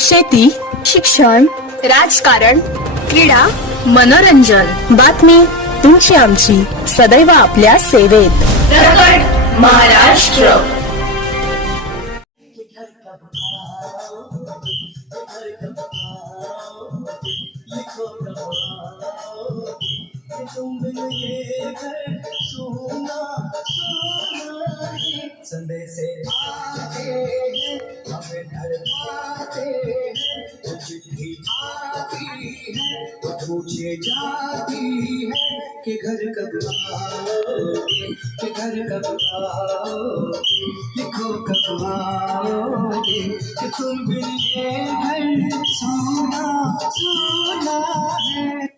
शेती, शिक्षण, राजकारण, क्रीडा, मनोरंजन, बातमी तुमची आमची सदैव आपल्या सेवेत. प्रकट महाराष्ट्र. संदेश से आते हैं हमें डर पाते हैं, तो चिट्ठी आती है तो पूछे जाती है कि घर कब आओगे, कि घर कब आओगे, लिखो कब आओगे, कि तुम बिन ये घर सोना सोना है.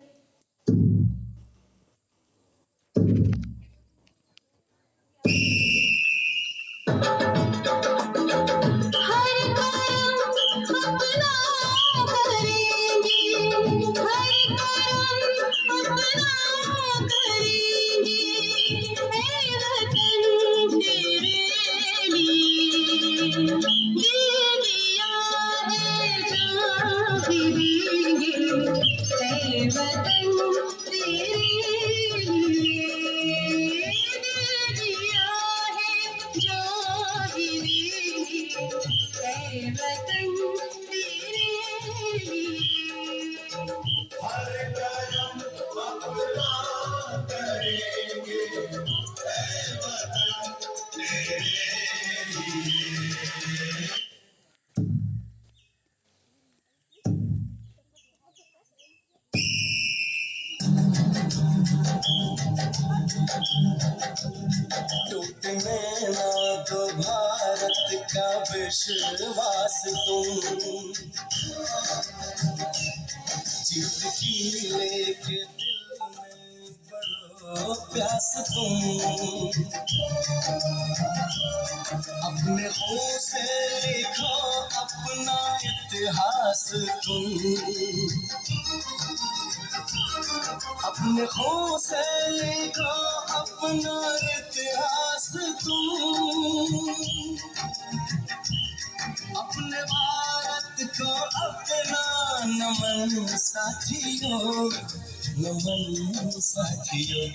टूटने ना दो भारत का विश्वास तुम, जीत की लेके दिल में बड़ो प्यास तुम, अपने खून से लिखो अपना इतिहास तुम, अपने खून से लिखो अपना इतिहास तुम, अपने भारत को अपना नमन साथियों, नमन साथियों.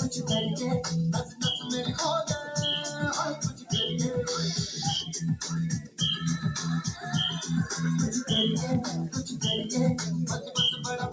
कुछ करिए बस बस मेरी हो जाए, और कुछ करिए कुछ करिए बस बस बड़ा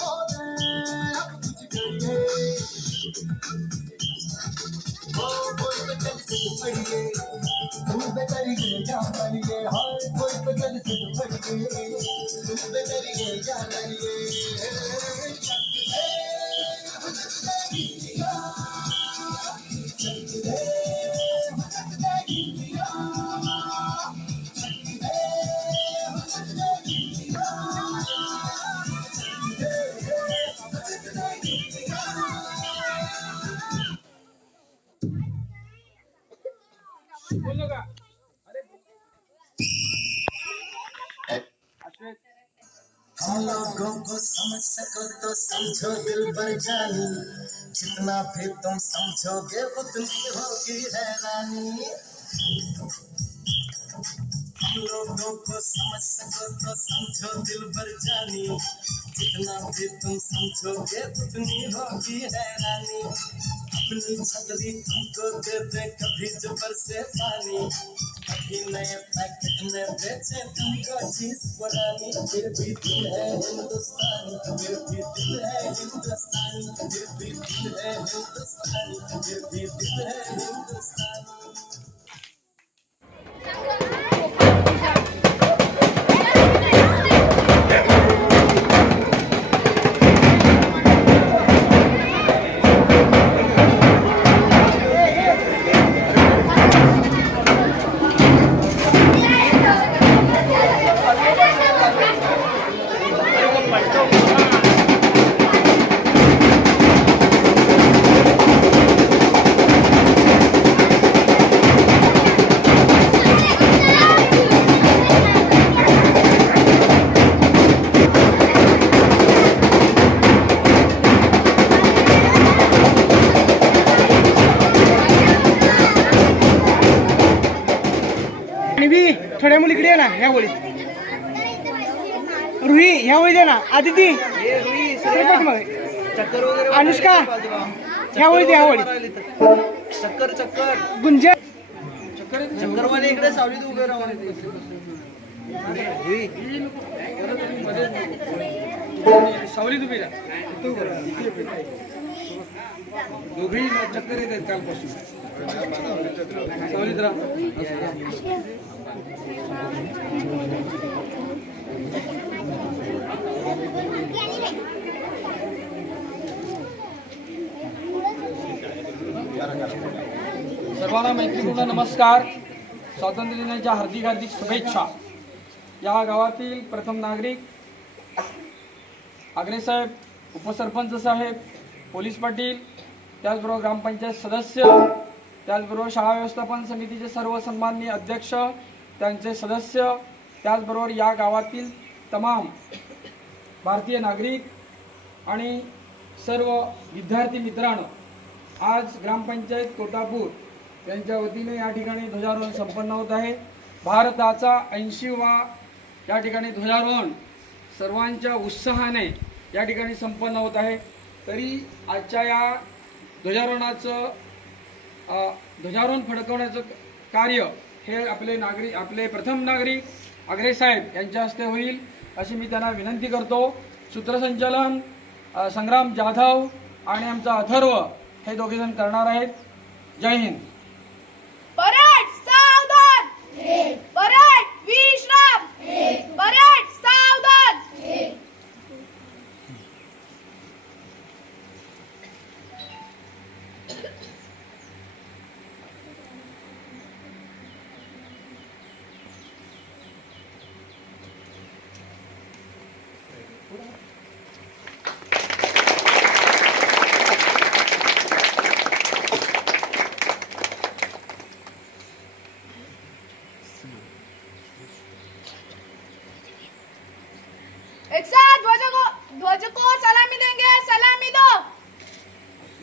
को समझ सको तो समझो दिल भर जानी, जितना भी तुम समझोगे उतनी होगी हैरानी। लोगों को समझ सको तो समझो दिल भर जानी, जितना भी तुम समझोगे उतनी होगी हैरानी। अपनी छतरी तुमको दे दे कभी जबर से पानी, कभी नए पैकेट में बेचे तुमको चीज पुरानी। फिर भी दिल है हिंदुस्तानी, फिर भी दिल है हिंदुस्तानी, फिर भी दिल है हिंदुस्तानी, फिर भी दिल है हिंदुस्तानी। थोड्या मुली इकडे ये ना ह्या वळीत. रुही ह्या वळीत ये ना. आदिती सरपट मग चक्कर वगैरे अनुष्का ह्या वळीत ह्या वळीत. चक्कर चक्कर गुंज चक्करवाले इकडे सावलीत उभे राहून सावलीत उभी दोघेही चक्कर येत आहेत कालपासून. सावलीत राहा. सर्वांना मैत्रीपूर्ण नमस्कार. स्वातंत्र्य दिनाच्या हार्दिक हार्दिक शुभेच्छा. या गावातील प्रथम नागरिक आग्रे साहेब, उपसरपंच साहेब, पोलीस पाटील, त्याचबरोबर ग्रामपंचायत सदस्य, त्याचबरोबर शाळा व्यवस्थापन समितीचे सर्व सन्माननीय अध्यक्ष, त्यांचे सदस्य, त्याचबरोबर या गावातील तमाम भारतीय नागरिक आणि सर्व विद्यार्थी मित्रांनो, आज ग्रामपंचायत कोटापूर यांच्या वतीने या ठिकाणी ध्वजारोहण संपन्न होत आहे. भारताचा 80वा या ठिकाणी ध्वजारोहण सर्वांच्या उत्साहाने या ठिकाणी संपन्न होत आहे. तरी आजच्या या ध्वजारोहण फडकवण्याचं कार्य हे आपले प्रथम नागरिक आग्रे साहेब यांच्या हस्ते होईल अशी मी त्यांना विनंती करतो. सूत्रसंचालन संग्राम जाधव आणि आमचा अथर्व हे दोघेजण करणार आहेत. जय हिंद. परेड सावधान, परेड विश्राम, परेड सावधान. एक साथ ध्वज को सलामी देंगे. सलामी दो.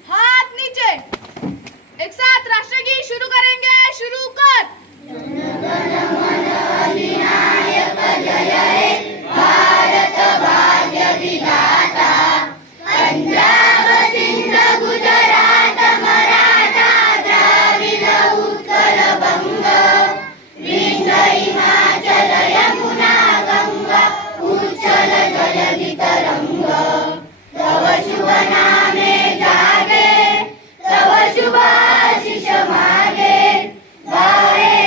हाथ नीचे. एक साथ राष्ट्रगीत शुरू करेंगे. शुरू कर. शुभ आशीष मागे गाये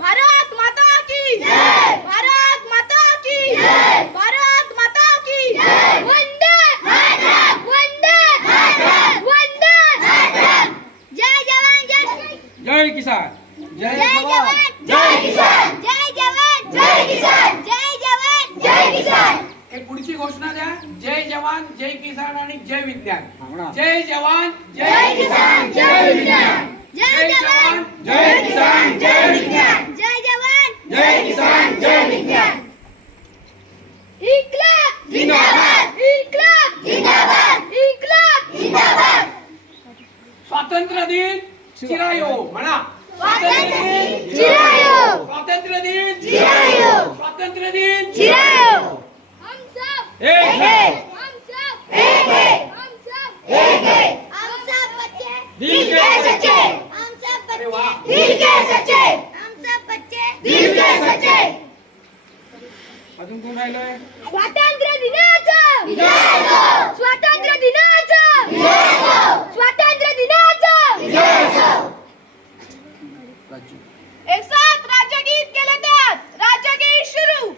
भारत माता की जय, भारत माता की जय, भारत माता की जय, वंदे मातरम, वंदे मातरम, वंदे मातरम। जय जवान जय किसान जय जवान जय किसान, जय जवान जय किसान, जय जवान जय किसान। एक पुढची घोषणा द्या. जय जवान जय किसान आणि जय विज्ञान. जय जवान जय किसान जय विज्ञान, जय जवान जय किसान जय विज्ञान, जय जवान जय किसान जय विज्ञान. इन्क्लाब जिंदाबाद, इन्क्लाब जिंदाबाद, इन्क्लाब जिंदाबाद. स्वातंत्र्य दिन चिरायो म्हणा. स्वातंत्र्य दिन चिरायो, स्वातंत्र्य दिन चिरायो, स्वातंत्र्य दिन चिरायो. हम सब एक है, हम सब एक है, हम सब एक है. हम सब बच्चे दिल के सच्चे. हम सब बच्चे दिल के सच्चे, हम सब बच्चे दिल के सच्चे. अजून कोण राहिलंय? स्वातंत्र्य दिनाचं विजय असो, स्वातंत्र्य दिनाचं विजय असो, स्वातंत्र्य दिनाचं विजय असो. एक साथ राज्यगीत केले त्यात राज्यगीत शुरू.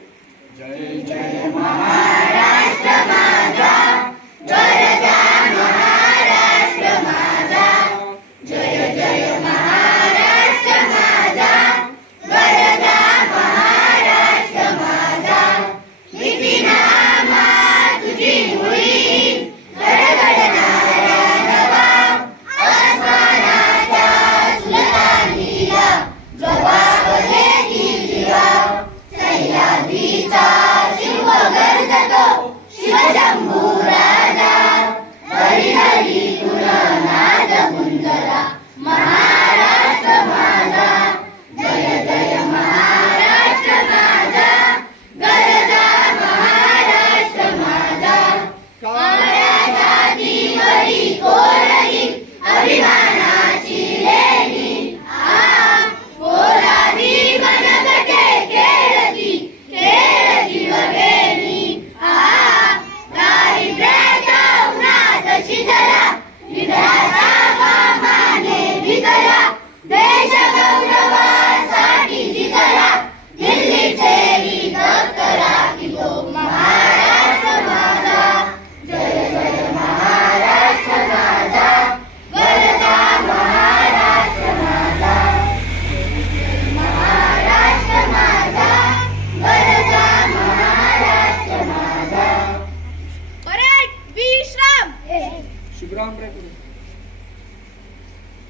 शुभ्राम रे पुढे.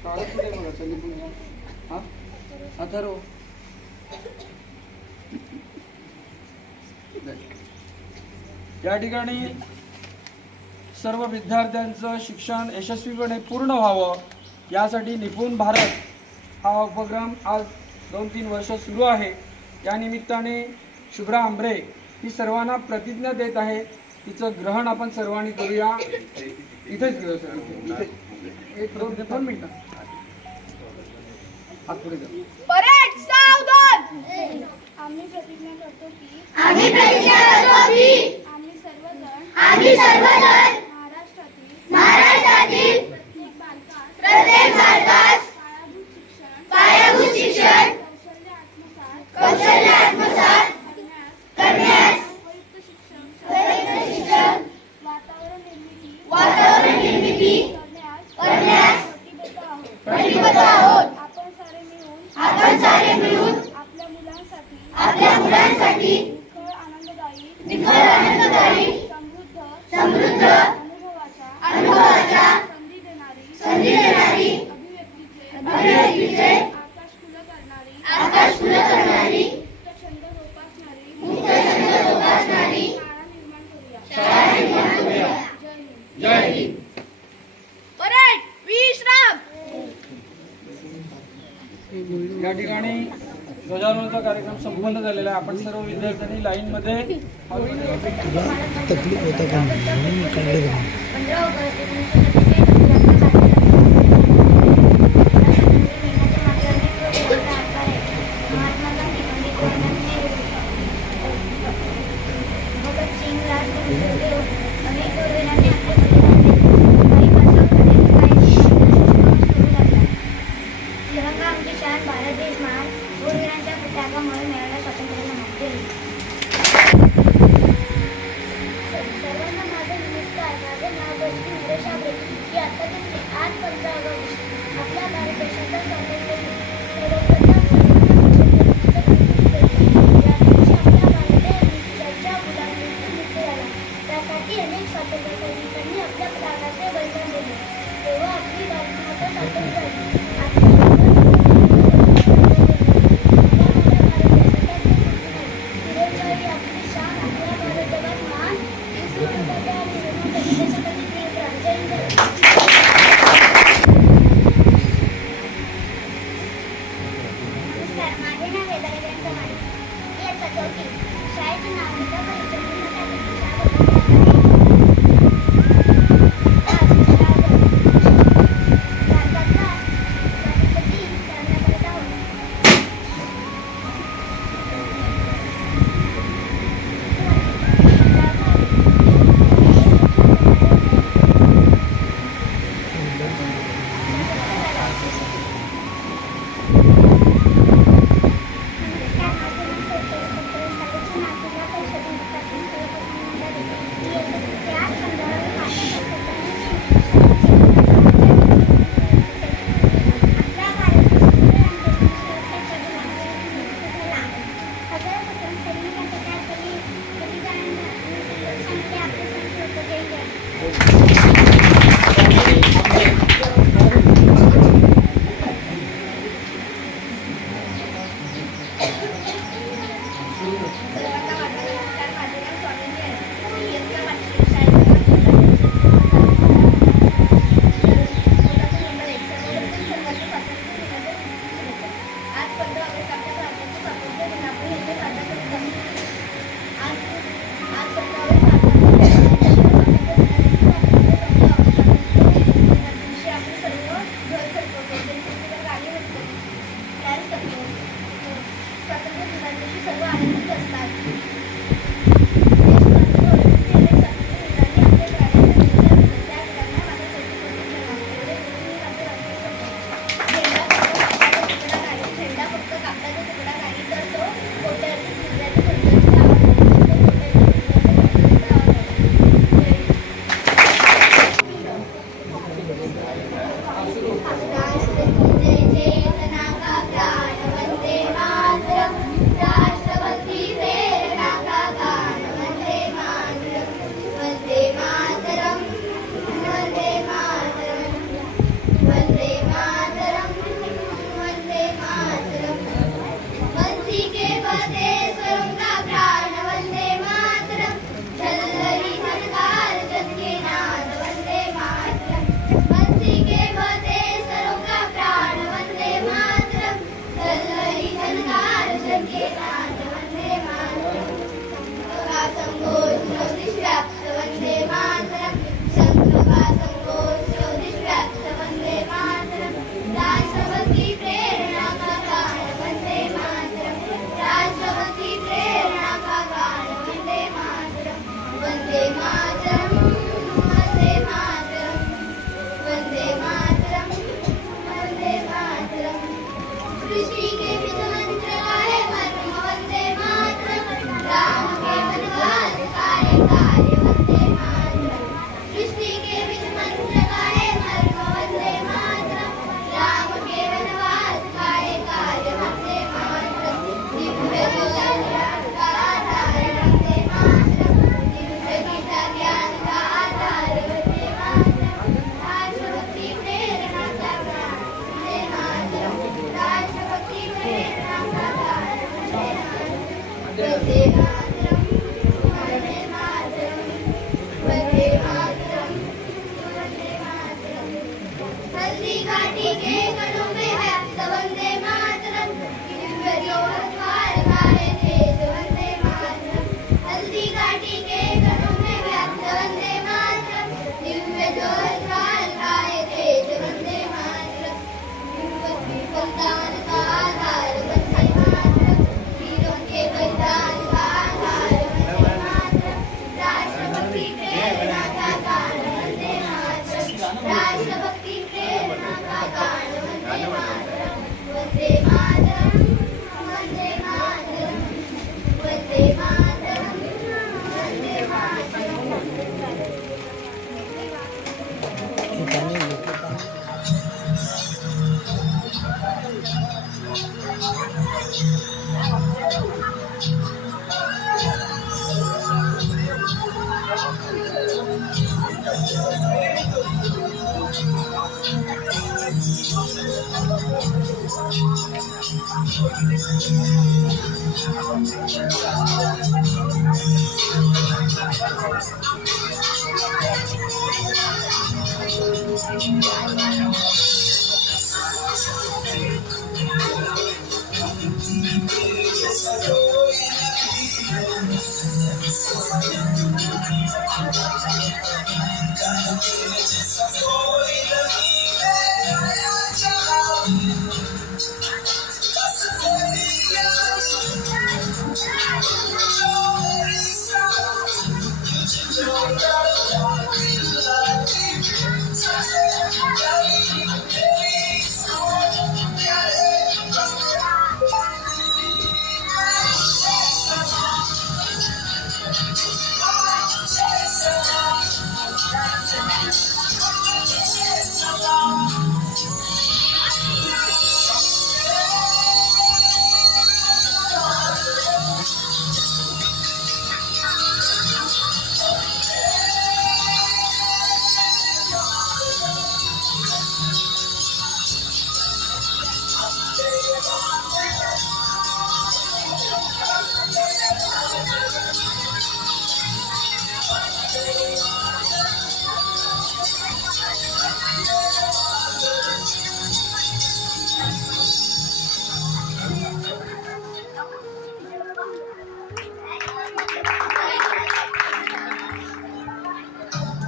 काढत पुढे बघा चल पुढे. हा अथर्व. या ठिकाणी सर्व विद्यार्थ्यांचं शिक्षण यशस्वीपणे पूर्ण व्हावं यासाठी निपुण भारत हा उपक्रम आज 2-3 वर्ष सुरू आहे. या निमित्ताने शुभ्रा आंबरे ही सर्वांना प्रतिज्ञा देत आहे. तिचं ग्रहण आपण सर्वांनी करूया. इथेच घेऊ सर, इथे 1-2 मिनिटं हात पुढे जा. परेड सावधान. आम्ही प्रतिज्ञा करतो की आम्ही प्रतिज्ञा करतो की आम्ही सर्वजण महाराष्ट्रातील प्रत्येक बालकास पायाभूत शिक्षण कौशल्य आत्मसात करण्यास उपयुक्त शिक्षण वातावरण निर्मिती करण्यास प्रतिबद्ध आहोत. आपण सारे मिळून आपल्या मुलांसाठी निखळ आनंददायी समृद्ध संपन्न झालेला आहे. आपण सर्व विद्यार्थ्यांनी लाईनमध्ये 15 ऑगस्ट 1947 महात्मा गांधी, पंडित जवाहरलाल नेहरू, भगत सिंग, राजगुरू सुखदेव अनेक वीरांनी आपले बलिदान दिले. काही बसवले, काही सुरू लागला. तिरंगा आमची शान, भारत देश महान. वीरांच्या त्यागामुळे मिळालेल्या स्वातंत्र्याला मुक्ती दिली. सर्वांना माझा नमस्कार. माझे नाव बसती निरेशा ब्रेकी. की आता दिसले आज 15 ऑगस्ट आपल्या भारत देशाचा स्वातंत्र्य दिन. सर्वप्रथम या दिवशी आपल्या भारताने त्यांच्या मुलांनी मुक्त झाला. त्यासाठी अनेक स्वातंत्र्य सैनिकांनी आपल्या प्राणाचे बलिदान दिले. तेव्हा आपली भारतमाता स्वातंत्र्य झाली. आपली शान, आपला भारत जगात महान. देशासाठी जय हिंद. नमस्कार, माझे नाव वेदाली ग्रंथमाळे. मी आता 4थी. शाळेचे नाव मिठापुरी चंद्रशेखर भारताचा स्वातंत्र्य दिन साजरा करत आहोत. वंदे बलिदान का आधार वंदे मातरम, वीरों के बलिदान का आधार वंदे मातरम, राष्ट्रभक्ति प्रेरणा का गान वंदे मातरम, राष्ट्रभक्ति प्रेरणा का गान वंदे मातरम, वंदे मातरम, वंदे मातरम, वंदे मातरम, वंदे मातरम।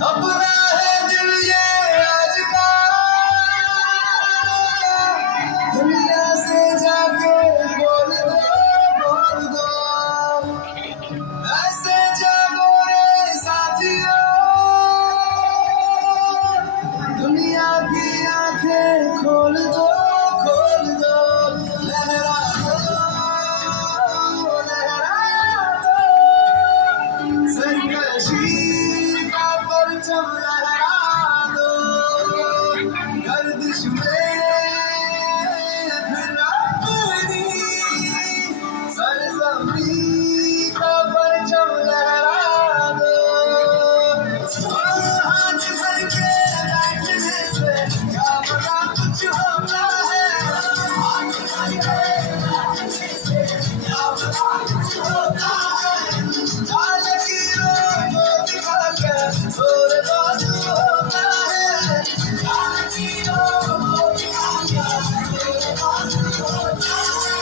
अपना है दिल ये आज का, दुनिया से जाके बोल दो, ऐसे जागो रे साथियों, दुनिया की आंखें खोल दो, लहरा दो, सरकशी का परचम लहरा दो, गर्दिश में फिर अपनी सरजमीं का परचम लहरा दो। हाथ भर के बैठने से क्या पता कुछ होता है, हाथ भर के बैठने से क्या पता कुछ होता है, डाल की को दिखा के जोर बाजू होता है, डाल की को दिखा के जोर बाजू होता है,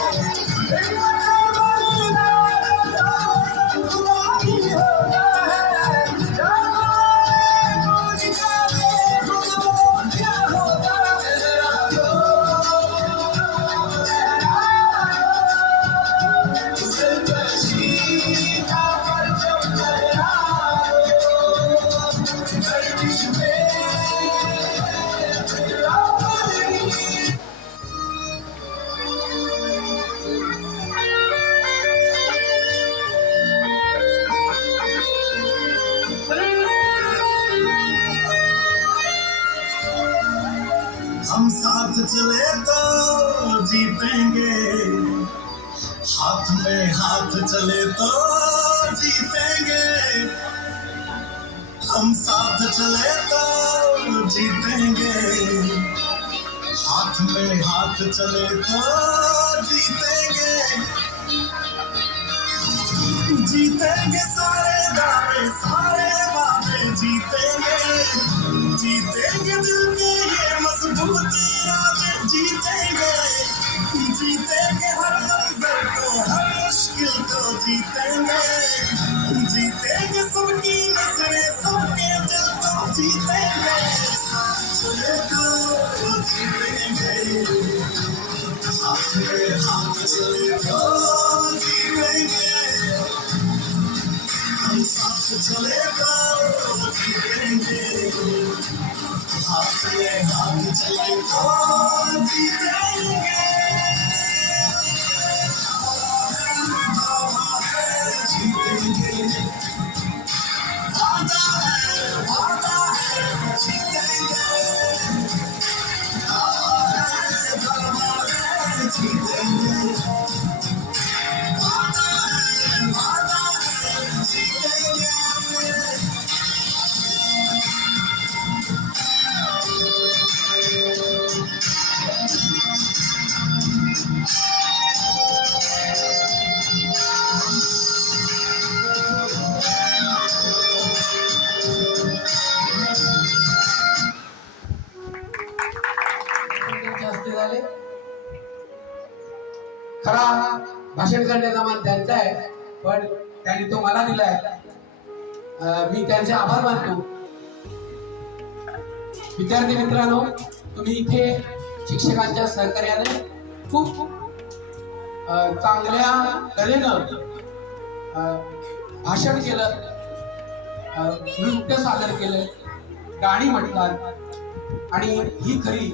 हम साथ चले तो जीतेंगे, हाथ में हाथ चले तो जीतेंगे, हम साथ चले तो जीतेंगे, हाथ में हाथ चले तो जीतेंगे, जीतेंगे सारे दावे सारे वादे जीतेंगे, जीतेंगे दिल के ये मजबूत इरादे जीतेंगे, जीतेंगे हर मंजर को हर मुश्किल को जीतेंगे, जीतेंगे सबकी नजरें सबके दिल को जीतेंगे, चले तो जीतेंगे, हाथ में हाथ चलेगा जीतेंगे, हम साथ चलेगा जीतेंगे, हाथ में हाथ चलेगा जीतेंगे, जीतेंगे, वादा है जीतेंगे, जीतेंगे, वादा है जीतेंगे। जास्त झाले. खरा भाषण करण्याचा मान त्यांचा आहे, पण त्यांनी तो मला दिलाय. मी त्यांचे आभार मानतो. विद्यार्थी मित्रांनो, तुम्ही इथे शिक्षकांच्या सहकार्याने खूप चांगल्या तऱ्हेनं भाषण केलं, नृत्य सादर केलं, गाणी म्हटलात आणि ही खरी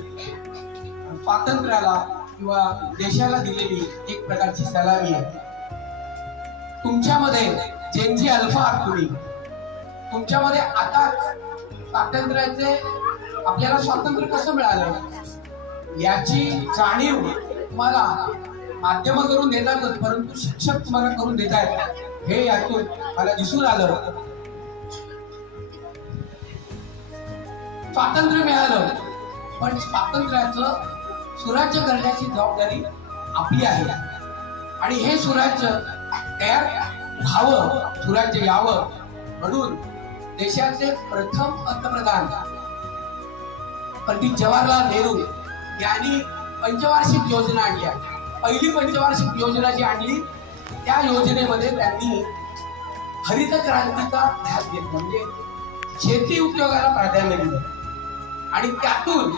स्वातंत्र्याला किंवा देशाला दिलेली एक प्रकारची सलामी आहे. तुमच्यामध्ये जेनजी अल्फा आहात तुम्ही. तुमच्यामध्ये आता स्वातंत्र्याचे आपल्याला स्वातंत्र्य कसं मिळालं याची जाणीव तुम्हाला माध्यम करून देतातच, परंतु शिक्षक तुम्हाला करून देत आहेत हे यातून मला दिसून आलं. स्वातंत्र्य मिळालं, पण स्वातंत्र्याचं सुराज्य करण्याची जबाबदारी आपली आहे. आणि हे सुराज्य तयार व्हावं, सुराज्य यावं म्हणून देशाचे प्रथम पंतप्रधान पंडित जवाहरलाल नेहरू यांनी पंचवार्षिक योजना आणली आहे. पहिली पंचवार्षिक योजना जी आणली त्या योजनेमध्ये त्यांनी हरित क्रांतीचा ध्यास घेतला, म्हणजे शेती उद्योगाला प्राधान्य दिलं आणि त्यातून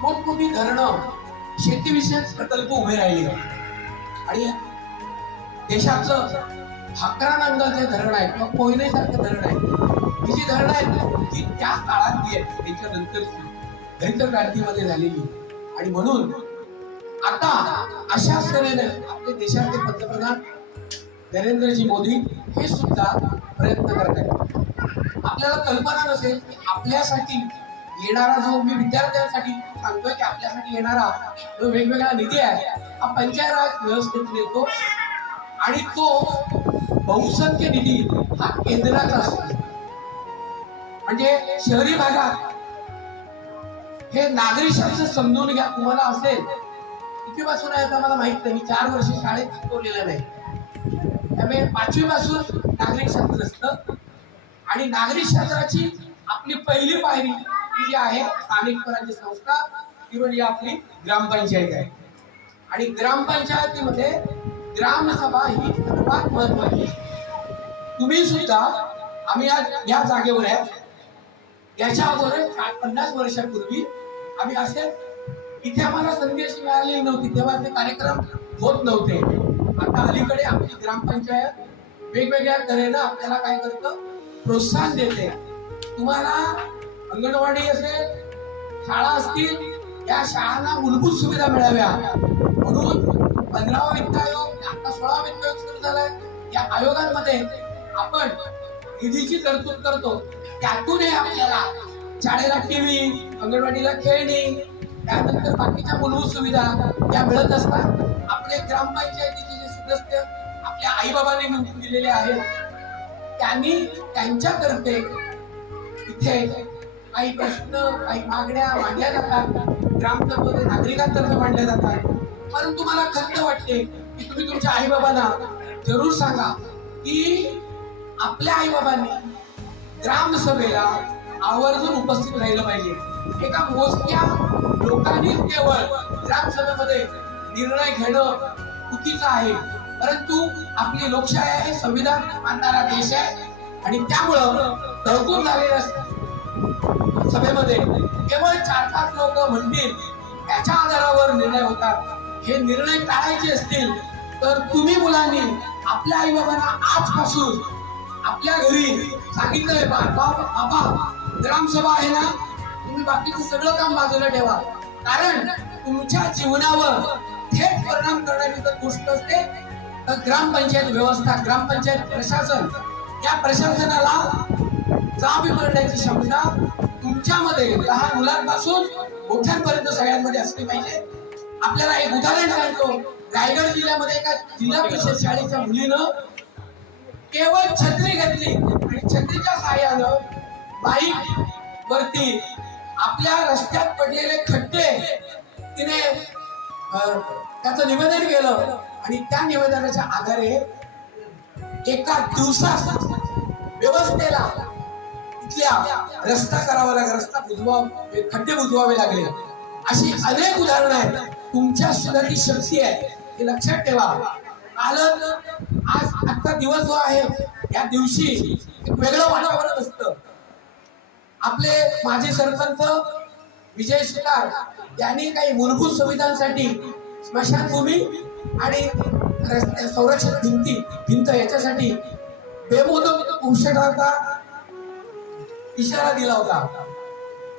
मोठमोठी धरणं, शेतीविषयक प्रकल्प उभे राहिले. आणि देशाचं 11 नंबरचे धरण आहे किंवा कोयनेसारखं धरण आहे, ही जी धरणं आहेत ती त्या काळातली आहेत, त्याच्यानंतरची हरित क्रांतीमध्ये झालेली. आणि म्हणून आता अशाच तऱ्हेने आपले देशाचे पंतप्रधान नरेंद्रजी मोदी हे सुद्धा प्रयत्न करत आहेत. आपल्याला कल्पना नसेल की आपल्यासाठी येणारा जो, मी विद्यार्थ्यांसाठी सांगतोय की आपल्यासाठी येणारा जो वेगवेगळा निधी आहे हा पंचायत राज व्यवस्थेतून येतो आणि तो बहुसंख्य निधी हा केंद्राचा असतो. म्हणजे शहरी भागात हे नागरी शास्त्र समजून घ्या. तुम्हाला असेल कितीपासून आहे आता मला माहित नाही, मी 4 वर्ष शाळेत शिकवलेलं नाही, त्यामुळे 5वी पासून नागरिक शास्त्र असतं. आणि नागरिक शास्त्राची आपली पहिली पायरी ही जी आहे स्थानिक स्वराज्य संस्था, ती म्हणजे आपली ग्रामपंचायत आहे. आणि ग्रामपंचायतीमध्ये ग्रामसभा ही सर्वात महत्वाची. तुम्ही सुद्धा, आम्ही आज या जागेवर आहे, याच्या अगोदर 50 वर्षापूर्वी आम्ही असे इथे आम्हाला संधी अशी मिळालेली नव्हती, तेव्हा ते कार्यक्रम होत नव्हते. आता अलीकडे आपली ग्रामपंचायत वेगवेगळ्या तऱ्हेनं आपल्याला काय करतं, प्रोत्साहन देते. तुम्हाला अंगणवाडी असेल, शाळा असतील, या शाळांना मूलभूत सुविधा मिळाव्या म्हणून 15वा वित्त आयोग, आता 16वा वित्त आयोग सुरू झालाय. या आयोगांमध्ये आपण निधीची तरतूद करतो, त्यातून हे आपल्याला शाळेला टीव्ही, अंगणवाडीला खेळणी, त्यानंतर बाकीच्या मूलभूत सुविधा या मिळत असतात. आपले ग्रामपंचायतीचे जे सदस्य आपल्या आई बाबांनी निवडून दिलेले आहेत, त्यांनी त्यांच्यातर्फे इथे काही प्रश्न, काही मागण्या मांडल्या जातात, ग्रामतर्फे नागरिकांतर्फे मांडल्या जातात. परंतु मला खंत वाटते की तुम्ही तुमच्या आई बाबांना जरूर सांगा की आपल्या आई बाबांनी ग्रामसभेला आवर्जून उपस्थित राहिलं पाहिजे. एका मोजक्या लोकांनी केवळ ग्रामसभेमध्ये निर्णय घेणं चुकीचं आहे, परंतु आपली लोकशाही आहे, संविधान मानणारा देश आहे आणि त्यामुळं तहकूब झालेल्या सभेमध्ये केवळ 4-5 लोक म्हणतील त्याच्या आधारावर निर्णय होतात हे निर्णय टाळायचे असतील तर तुम्ही मुलांनी आपल्या आई बाबांना आजपासून आपल्या घरी सांगितलंय, बाबा ग्रामसभा आहे ना, तुम्ही बाकीचं सगळं काम बाजूला ठेवा, कारण तुमच्या जीवनावर थेट परिणाम करणारी जर गोष्ट असते तर ग्रामपंचायत व्यवस्था, ग्रामपंचायत प्रशासन, या प्रशासनाला जाब करण्याची क्षमता तुमच्यामध्ये लहान मुलांपासून मोठ्यांपर्यंत सगळ्यांमध्ये असली पाहिजे. आपल्याला एक उदाहरण सांगतो. रायगड जिल्ह्यामध्ये एका जिल्हा परिषद शाळेच्या मुलीनं केवळ छत्री घेतली आणि छत्रीच्या सहाय्यानं बाईक वरती आपल्या रस्त्यात पडलेले खड्डे तिने त्याचं निवेदन केलं आणि त्या निवेदनाच्या आधारे एका दिवसात व्यवस्थेला तिथल्या रस्ता करावा लागला, रस्ता खड्डे बुजवावे लागले. अशी अनेक उदाहरणं आहेत. तुमच्या सुद्धा ती शक्ती आहे, हे लक्षात ठेवा. आजचा दिवस जो आहे, या दिवशी एक वेगळं वातावरण असतं. आपले माजी सरपंच विजय सुतार यांनी काही मूलभूत सुविधांसाठी स्मशानभूमी आणि रस्ते संरक्षण भिंत याच्यासाठी बेमुदत उपोषणाचा इशारा दिला होता.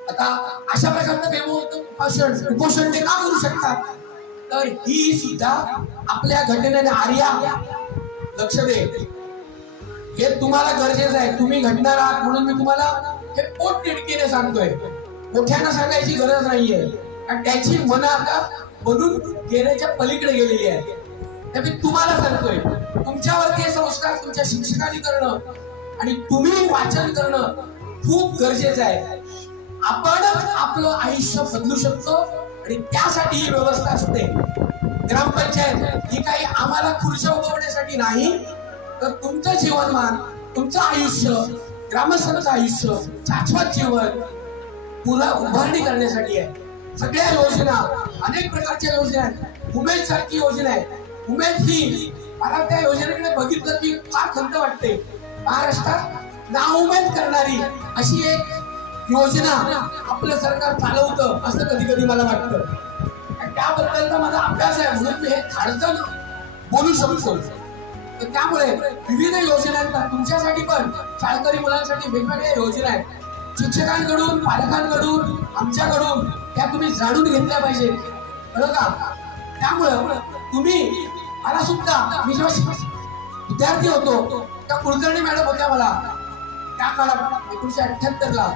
आता अशा प्रकारचं बेमुदत उपोषण ते का करू शकतात, तर ही सुद्धा आपल्या घटनेने आर्या लक्ष दे, हे तुम्हाला गरजेचं आहे. तुम्ही घडणार आहात म्हणून मी तुम्हाला हे पोटतिडकीने सांगतोय, मोठ्यांना सांगायची गरज नाहीये, आणि त्याची मनं आता बनून गेल्याच्या पलीकडे गेलेली आहे. त्यामुळे तुम्हाला सांगतोय, तुमच्यावरती हे संस्कार तुमच्या शिक्षकांनी करणं आणि तुम्ही वाचन करणं खूप गरजेचं आहे. आपणच आपलं आयुष्य बदलू शकतो आणि त्यासाठी ही व्यवस्था असते. ग्रामपंचायत ही काही आम्हाला खुर्च्या उगवण्यासाठी नाही, तर तुमचं जीवनमान, तुमचं आयुष्य, ग्रामस्थांचं आयुष्य, शाश्वत जीवन पुन्हा उभारणी करण्यासाठी आहे. सगळ्या योजना, अनेक प्रकारच्या योजना आहेत. उमेद सारखी योजना आहे. उमेद ही, मला त्या योजनेकडे बघितलं की फार खंत वाटते. महाराष्ट्रात नाउमेद करणारी अशी एक योजना आपलं सरकार चालवतं असं कधी कधी मला वाटतं. त्याबद्दलचा माझा अभ्यास आहे म्हणून मी हे खाडकन बोलू शकतो. तर त्यामुळे विविध योजनांचा तुमच्यासाठी पण, शाळकरी मुलांसाठी वेगवेगळ्या योजना आहेत. शिक्षकांकडून, पालकांकडून, आमच्याकडून त्या तुम्ही जाणून घेतल्या पाहिजे, बरं का? त्यामुळं तुम्ही, मला सुद्धा, मी जेव्हा विद्यार्थी होतो त्या कुलकर्णी मॅडम होत्या मला त्या काळात 1978ला,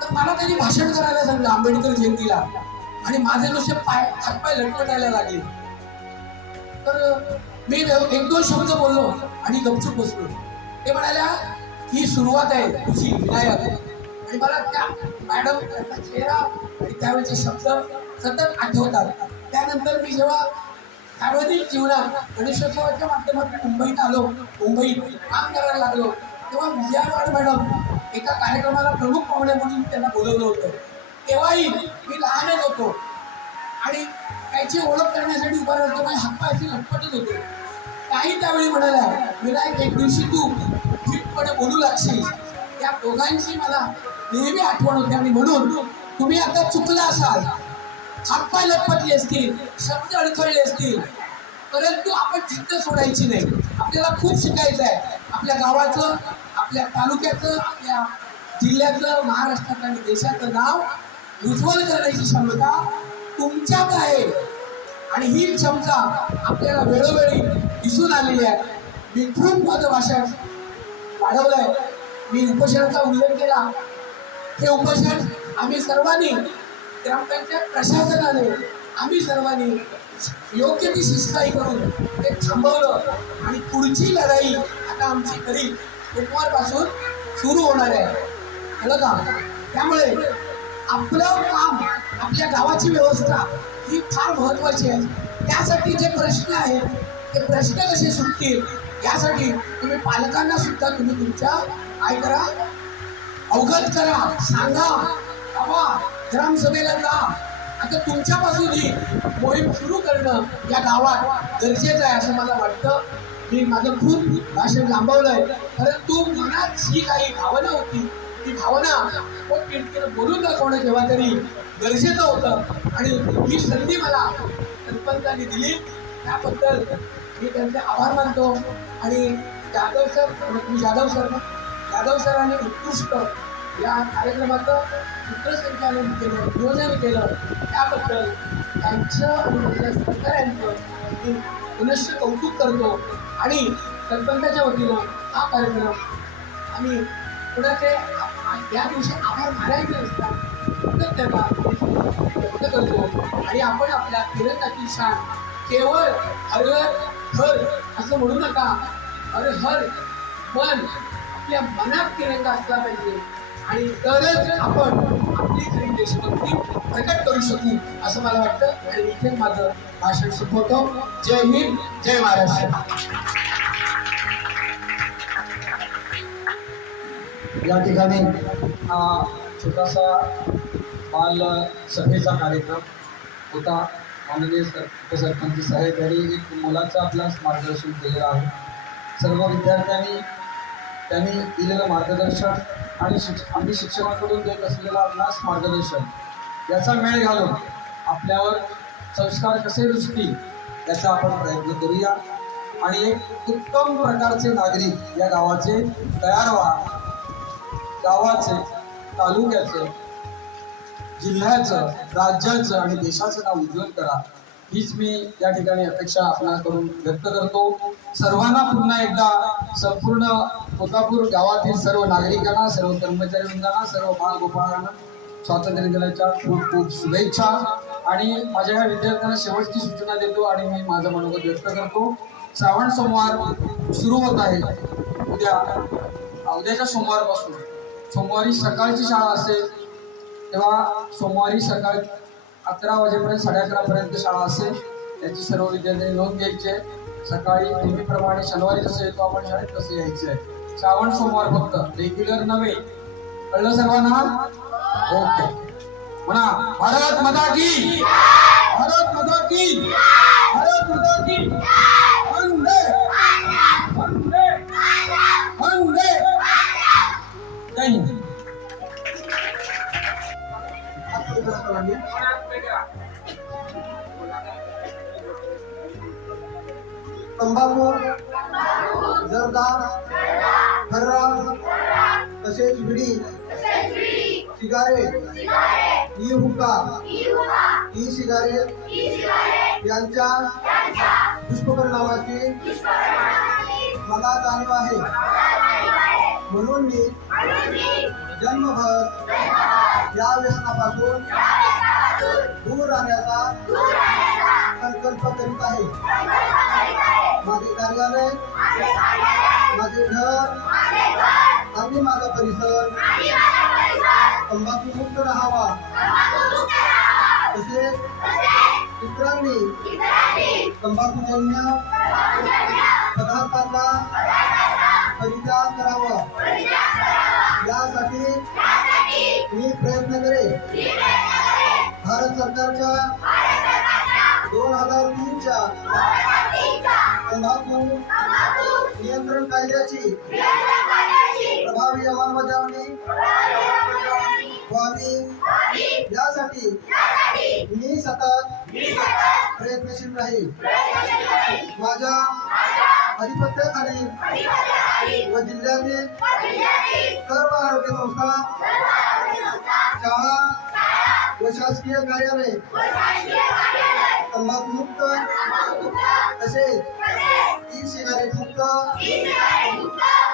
तर मला त्यांनी भाषण करायला सांगितलं आंबेडकर जयंतीला, आणि माझे नुसते हातपाय लटपटायला लागले. तर मी एक दोन शब्द बोललो आणि गपचूप बसलो. ते म्हणाल्या ही सुरुवात आहे तुझी विनायक, आणि मला त्या मॅडम, त्यांचा चेहरा आणि त्यावेळेचे शब्द सतत आठवतात. त्यानंतर मी जेव्हा सार्वजनिक जीवनात गणेशोत्सवाच्या माध्यमातून मुंबईत आलो, मुंबईत काम करायला लागलो, तेव्हा विजया मॅडम एका कार्यक्रमाला प्रमुख पाहुणे म्हणून त्यांना बोलवलं होतं. तेव्हाही मी लहानच होतो आणि त्याची ओळख करण्यासाठी उभा राहतो, माझे हातपायची लटपटत होते. काही त्यावेळी म्हणाल्या, विनायक एक दिवशी तू फिटपणे बोलू लागशील. त्या दोघांची मला नेहमी आठवण होते, आणि म्हणून तुम्ही आता चुकला असाल, हातपाय लटपटले असतील, शब्द अडखळले असतील, परंतु आपण जिद्द सोडायची नाही. आपल्याला खूप शिकायचं आहे. आपल्या गावाचं, आपल्या तालुक्याचं, आपल्या जिल्ह्याचं, महाराष्ट्राचं आणि देशाचं नाव उज्ज्वल करण्याची क्षमता तुमच्यात आहे, आणि ही क्षमता आपल्याला वेळोवेळी दिसून आलेली आहे. मी खूप माझं भाषण वाढवलंय. मी उपोषणाचा उल्लेख केला. हे उपोषण आम्ही सर्वांनी, ग्रामपंचायत प्रशासनाने, आम्ही सर्वांनी योग्य ती शिस्ताई करून ते थांबवलं, आणि पुढची लढाई आता आमची खरी सोमवारपासून सुरू होणार आहे, कळलं का? त्यामुळे आपलं काम, आपल्या गावाची व्यवस्था ही फार महत्वाची आहे. त्यासाठी जे प्रश्न आहेत ते प्रश्न कसे सुटतील यासाठी तुम्ही पालकांना सुद्धा तुम्ही तुमच्या काय करा, अवगत करा, सांगा, बाबा ग्रामसभेला जा. आता तुमच्यापासून ही मोहीम सुरू करणं या गावात गरजेचं आहे असं मला वाटतं. मी माझं खूप भाषण लांबवलंय, परंतु मनात जी काही भावना होती ती भावना पोटतिडकीनं बोलून दाखवणं केव्हा तरी गरजेचं होतं, आणि ही संधी मला सरपंचांनी दिली त्याबद्दल मी त्यांचे आभार मानतो. आणि यादव सरांनी उत्कृष्ट या कार्यक्रमाचं सूत्रसंचालन केलं, नियोजन केलं, त्याबद्दल त्यांचं आणि माझ्या सहकाऱ्यांचं मी पुनश्च कौतुक करतो. आणि सरपंचाच्या वतीनं हा कार्यक्रम आम्ही कोणाचे या दिवशी आभार मानायचे नसतात, कृतज्ञता व्यक्त करतो. आणि आपण आपल्या तिरंगाची शान केवळ हर हर असं म्हणू नका, हर हर पण आपल्या मनात तिरंगा असला पाहिजे आणि तरच आपण आपली खरी देशभक्ती प्रकट करू शकू असं मला वाटतं. आणि इथे माझं भाषण संपवतो. जय हिंद, जय महाराष्ट्र. या ठिकाणी हा छोटासा बाल सभेचा कार्यक्रम होता. माननीय उपसरपंच साहेब यांनी एक मुलाचं आपलं मार्गदर्शन केलेलं आहे. सर्व विद्यार्थ्यांनी त्यांनी दिलेलं मार्गदर्शन आणि आम्ही शिक्षकांकडून देत असलेलं आपणास मार्गदर्शन याचा मेळ घालून आपल्यावर संस्कार कसे रुजतील याचा आपण प्रयत्न करूया. आणि एक उत्तम प्रकारचे नागरिक या गावाचे तयार व्हा. गावाचे, तालुक्याचं, जिल्ह्याचं, राज्याचं आणि देशाचं नाव उज्ज्वल करा हीच मी या ठिकाणी अपेक्षा आपणाकडून व्यक्त करतो. सर्वांना पुन्हा एकदा संपूर्ण कोल्हापूर गावातील सर्व नागरिकांना, सर्व कर्मचारी वृंदांना, सर्व बाळगोपाळांना स्वातंत्र्य दिनाच्या खूप खूप शुभेच्छा. आणि माझ्या ह्या विद्यार्थ्यांना शेवटची सूचना देतो आणि मी माझं मनोगत व्यक्त करतो. श्रावण सोमवार सुरू होत आहे. उद्याच्या सोमवारपासून सोमवारी सकाळची शाळा असेल, तेव्हा सोमवारी सकाळी 11 वाजेपर्यंत 11:30पर्यंत शाळा असेल. त्याची सर्व विद्यार्थ्यांनी नोंद घ्यायची आहे. सकाळी नेहमीप्रमाणे शनिवारी जसं येतो आपण शाळेत तसं यायचं आहे. श्रावण सोमवार फक्त, रेग्युलर नव्हे. कळलं सर्वांना? ओके. म्हणा भारत माता की, भारत माता की, भारत माता की. वंदे वंदे वंदे. जय हिंद. तंबाखू, जर्दा, खर्रा, तसेच विडी, सिगारेट, ई हुक्का, ई सिगारेट यांच्या दुष्परिणामाची मला जाणीव आहे. म्हणून मी जन्मभर या व्यसनापासून दूर राहण्याचा संकल्प करीत आहे. माझे कार्यालय, माझे घर आणि माझा परिसर तंबाखू मुक्त राहावा, तसेच इतरांनी तंबाखूजन्य पदार्थांचा परित्याग करावा यासाठी मी प्रयत्न करेन. भारत सरकारच्या 2003च्या तंबाखू नियंत्रण कायद्याची प्रभावी अंमलबजावणी व्हावी यासाठी मी सतत प्रयत्नशील राहील. माझ्या अधिपत्याखाली व जिल्ह्यातील सर्व आरोग्य संस्था, शाळा व शासकीय कार्यालय तंबाखू मुक्त तसेच ई सिगारेट मुक्त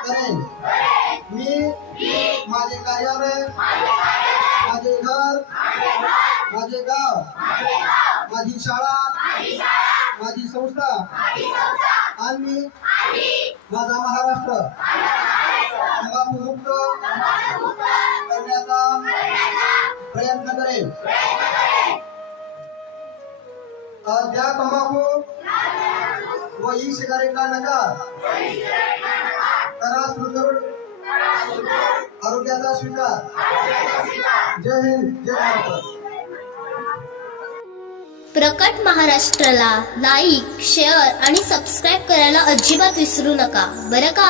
करेन. मी माझे कार्यालय, माझे घर, माझे गाव, माझी शाळा, माझी संस्था आणि माझा महाराष्ट्र तंबाखू मुक्त करण्याचा प्रयत्न करेन. द्या तंबाखू व ई सिगारेटला नकार, करा सुदृढ आरोग्याचा स्वीकार. जय हिंद, जय महाराष्ट्र. प्रकट महाराष्ट्राला लाईक, शेअर आणि सबस्क्राईब करायला अजिबात विसरू नका बरं का.